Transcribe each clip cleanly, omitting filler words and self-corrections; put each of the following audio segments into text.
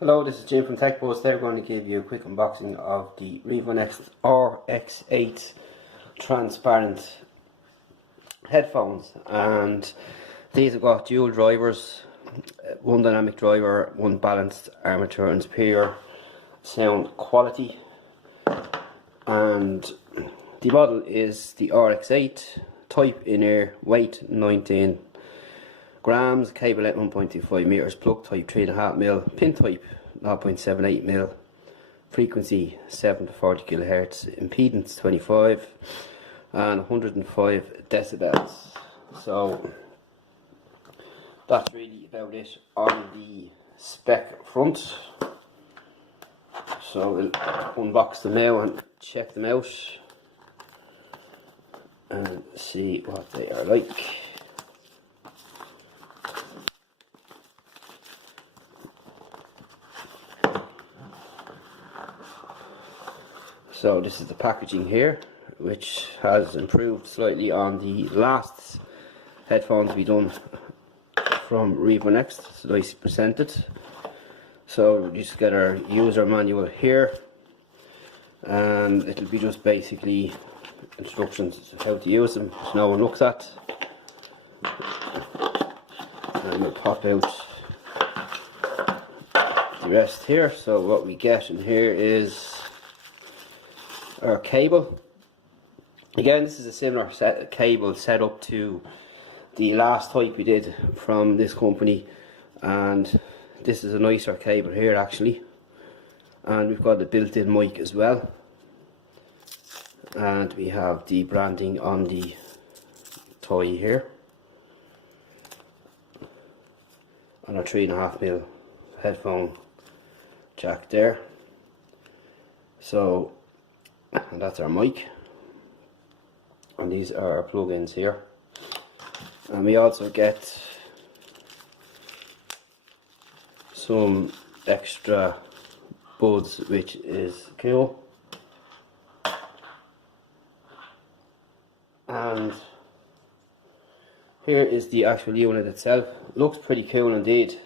Hello, this is Jim from TechBuzz. They're going to give you a quick unboxing of the RevoNext RX8 transparent headphones, and these have got dual drivers, one dynamic driver, one balanced armature and superior sound quality, and the model is the RX8, type in-ear, weight 19 grams, cable length 1.25 meters, plug type 3.5mm, pin type 0.78mm, frequency 7 to 40 kilohertz, impedance 25, and 105 decibels. So that's really about it on the spec front. So we'll unbox them now and check them out and see what they are like. So this is the packaging here, which has improved slightly on the last headphones we done from RevoNext. It's nicely presented. So we just get our user manual here, and it'll be just basically instructions of how to use them, which no one looks at. And we'll pop out the rest here. So what we get in here is our cable. Again, this is a similar cable set up to the last type we did from this company, and this is a nicer cable here actually, and we've got a built-in mic as well, and we have the branding on the toy here, and a 3.5mm headphone jack there. So, and that's our mic, and these are our plug-ins here, and we also get some extra buds, which is cool. And here is the actual unit itself. Looks pretty cool indeed,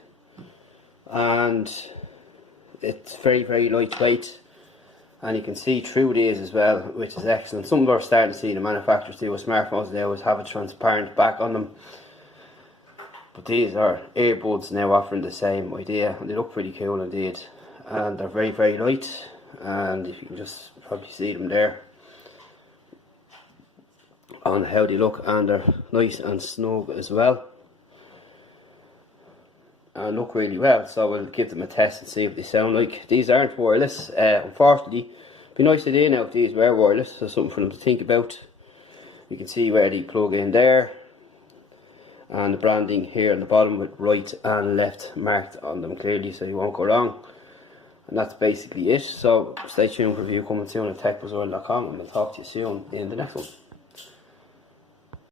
and it's very lightweight, and you can see through these as well, which is excellent. Some of us are starting to see the manufacturers do with smartphones, they always have a transparent back on them, but these are earbuds now offering the same idea, and they look pretty cool indeed, and they're very light, and if you can just probably see them there on how they look, and they're nice and snug as well, and look really well. So we'll give them a test and see what they sound like. These aren't wireless, unfortunately. It'd be nice idea now if these were wireless, so something for them to think about. You can see where they plug in there, and the branding here on the bottom with right and left marked on them clearly, so you won't go wrong. And that's basically it. So stay tuned for a review coming soon at techbuzzworld.com, and we'll talk to you soon in the next one.